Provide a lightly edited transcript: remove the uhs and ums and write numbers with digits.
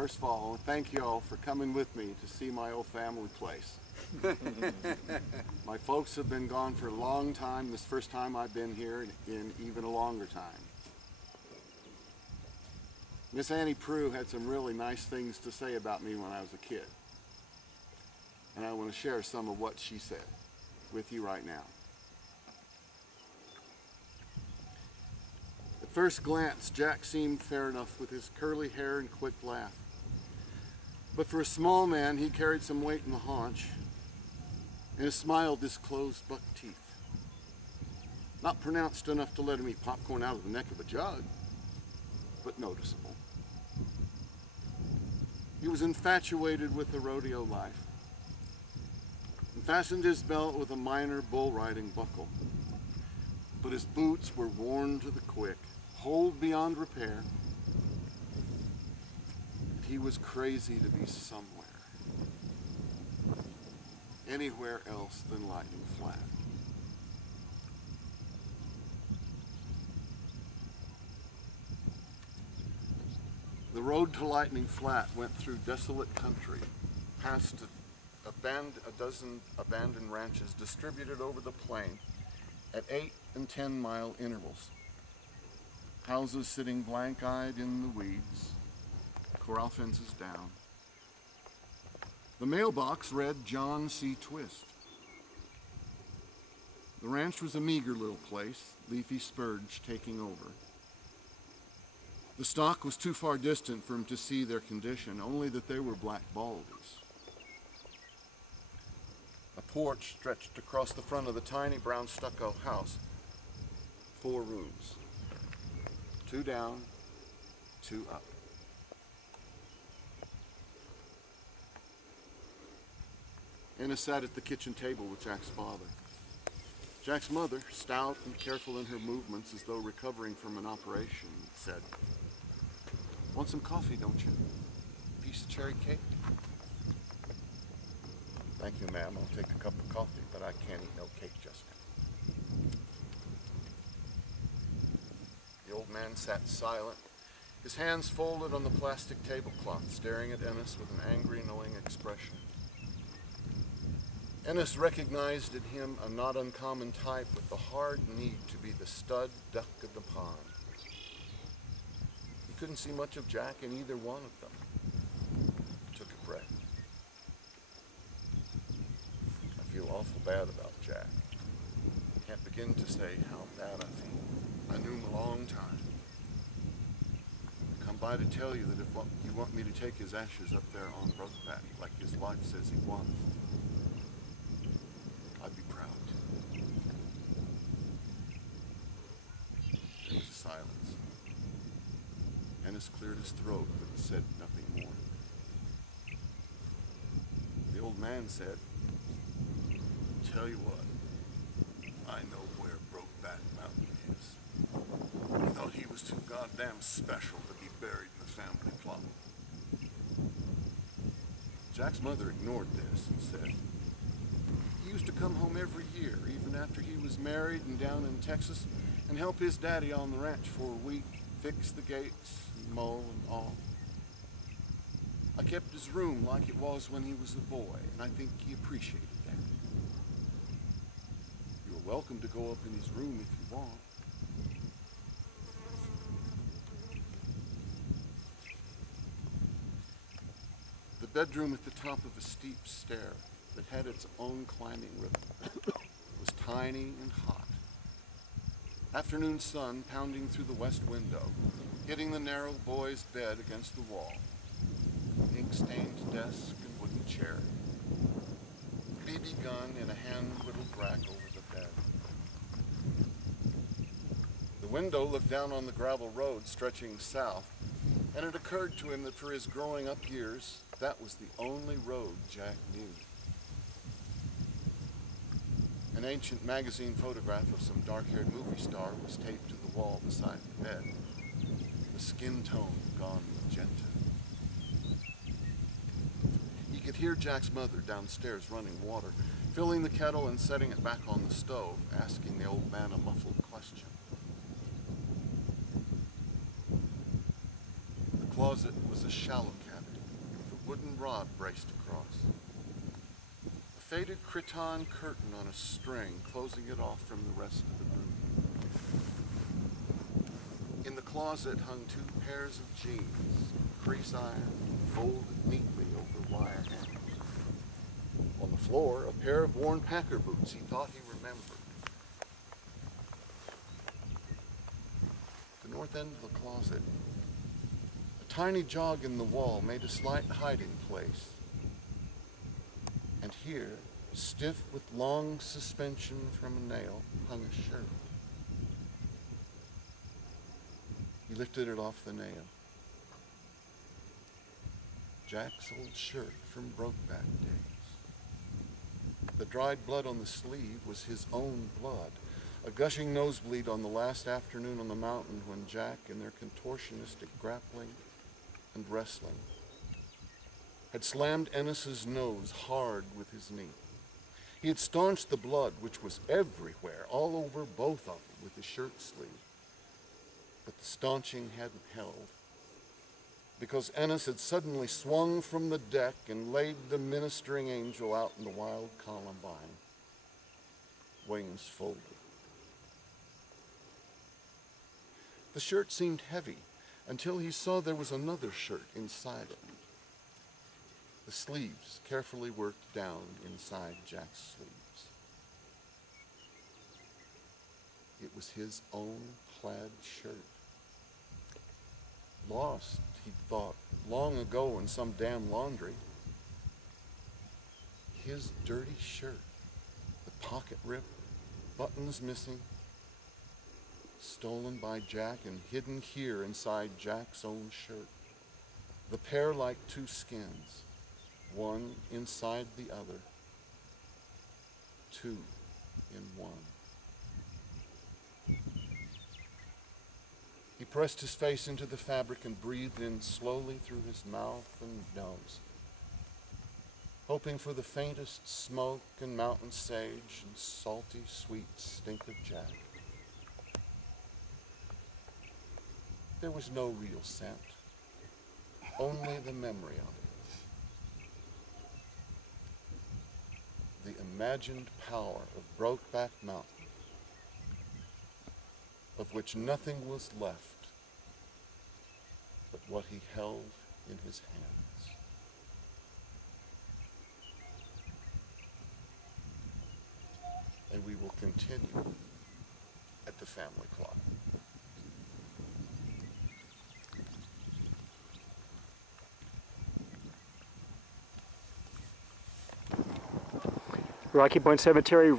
First of all, I want to thank you all for coming with me to see my old family place. My folks have been gone for a long time. This first time I've been here in even a longer time. Miss Annie Prue had some really nice things to say about me when I was a kid. And I want to share some of what she said with you right now. At first glance, Jack seemed fair enough with his curly hair and quick laugh. But for a small man, he carried some weight in the haunch, and his smile disclosed buck teeth. Not pronounced enough to let him eat popcorn out of the neck of a jug, but noticeable. He was infatuated with the rodeo life and fastened his belt with a minor bull riding buckle. But his boots were worn to the quick, holed beyond repair. He was crazy to be somewhere, anywhere else than Lightning Flat. The road to Lightning Flat went through desolate country, past a dozen abandoned ranches distributed over the plain at 8 and 10 mile intervals. Houses sitting blank-eyed in the weeds, corral fences down. The mailbox read John C. Twist. The ranch was a meager little place, leafy spurge taking over. The stock was too far distant for him to see their condition, only that they were black baldies. A porch stretched across the front of the tiny brown stucco house. 4 rooms. 2 down, 2 up. Anna sat at the kitchen table with Jack's father. Jack's mother, stout and careful in her movements as though recovering from an operation, said, "Want some coffee, don't you? Piece of cherry cake?" "Thank you, ma'am. I'll take a cup of coffee, but I can't eat no cake just now." The old man sat silent, his hands folded on the plastic tablecloth, staring at Ennis with an angry, knowing expression. Ennis recognized in him a not uncommon type with the hard need to be the stud duck of the pond. He couldn't see much of Jack in either one of them. He took a breath. "I feel awful bad about Jack. Can't begin to say how bad I feel. I knew him a long time. I come by to tell you that if you want me to take his ashes up there on Brokeback, like his life says he wants, I'd be proud to." There was a silence. Ennis cleared his throat, but said nothing more. The old man said, "Tell you what, I know where Brokeback Mountain is." He thought he was too goddamn special to be buried in the family plot. Jack's mother ignored this and said, "He used to come home every year, even after he was married and down in Texas, and help his daddy on the ranch for a week, fix the gates, and mow and all. I kept his room like it was when he was a boy, and I think he appreciated that. You're welcome to go up in his room if you want." The bedroom at the top of a steep stair that had its own climbing rhythm was tiny and hot. Afternoon sun pounding through the west window, hitting the narrow boy's bed against the wall. Ink-stained desk and wooden chair. BB gun in a hand-whittled rack over the bed. The window looked down on the gravel road stretching south, and it occurred to him that for his growing up years, that was the only road Jack knew. An ancient magazine photograph of some dark-haired movie star was taped to the wall beside the bed, the skin tone gone magenta. He could hear Jack's mother downstairs running water, filling the kettle and setting it back on the stove, asking the old man a muffled question. The closet was a shallow cavity. wooden rod braced across. A faded cretonne curtain on a string closing it off from the rest of the room. In the closet hung 2 pairs of jeans, crease iron, folded neatly over wire hangers. On the floor, a pair of worn Packer boots he thought he remembered. The north end of the closet, a tiny jog in the wall made a slight hiding place. And here, stiff with long suspension from a nail, hung a shirt. He lifted it off the nail. Jack's old shirt from Brokeback days. The dried blood on the sleeve was his own blood, a gushing nosebleed on the last afternoon on the mountain when Jack, in their contortionistic grappling and wrestling, had slammed Ennis's nose hard with his knee. He had staunched the blood, which was everywhere, all over both of them, with his shirt sleeve. But the staunching hadn't held, because Ennis had suddenly swung from the deck and laid the ministering angel out in the wild columbine, wings folded. The shirt seemed heavy until he saw there was another shirt inside it. The sleeves carefully worked down inside Jack's sleeves. It was his own plaid shirt. Lost, he'd thought, long ago in some damn laundry. His dirty shirt, the pocket ripped, buttons missing, stolen by Jack and hidden here inside Jack's own shirt. The pair like 2 skins, one inside the other, 2 in one. He pressed his face into the fabric and breathed in slowly through his mouth and nose, hoping for the faintest smoke and mountain sage and salty, sweet stink of Jack. There was no real scent, only the memory of it. The imagined power of Brokeback Mountain, of which nothing was left but what he held in his hands. And we will continue at the family clock. Rocky Point Cemetery,